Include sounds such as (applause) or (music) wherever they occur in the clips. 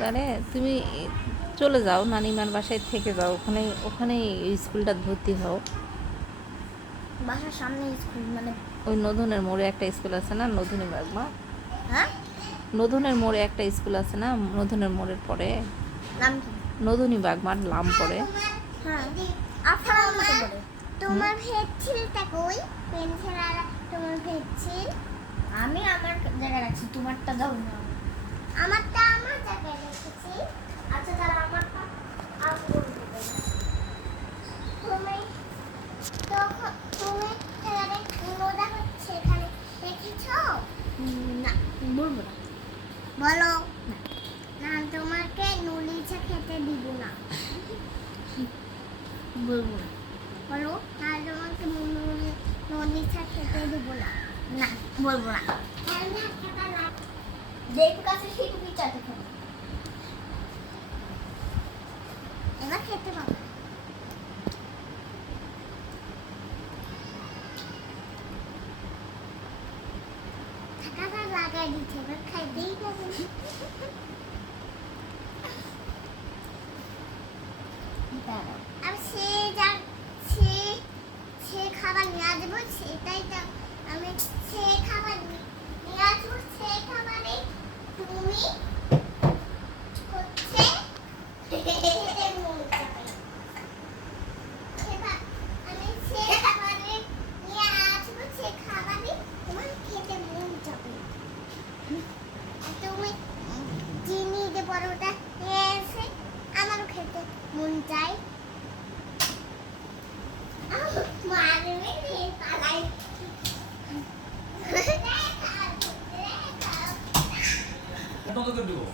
তাহলে তুমি চলে যাও নানিমার বাসায় থেকে যাও ওখানে ওখানে স্কুলটা ভর্তি হও। বাসার সামনে স্কুল মানে ওই নধনের মোড়ে একটা স্কুল আছে না নধুনী বাগমা? হ্যাঁ? নধনের মোড়ে একটা স্কুল আছে না নধনের মোড়ের পরে? নাম কি? নধুনী বাগমার লাম পড়ে। হ্যাঁ। তোমার কই? পেন্সিল আর তোমার পেন্সিল আমি আমার জায়গায় রাখছি তোমারটা দাও না। আমারটা বলব বলো না তোমাকে নুলিচা খেতে দিব না বলব না। বলো না তোমাকে নুলিচা খেতে দিব না। না বলব না যেটুকু আছে সেটুকু চাতে খাব (laughs) আর সে যা সে সে খাবার নিয়ে আসব সেটাই তো আমি সে খাবার নি- নিয়ে আসব সে খাবারে তুমি হচ্ছে খেতে মন চাবে। এবার আমি সে খাবারে নিয়ে আসব সে খাবারে তোমার খেতে মন যাবে আর তুমি উম, চিনি দিয়ে পরোটা নিয়ে এসে আমারও খেতে মন চাই মারবে রে পালাই। কত দেবো।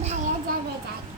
ভাইয়া যাবে যাই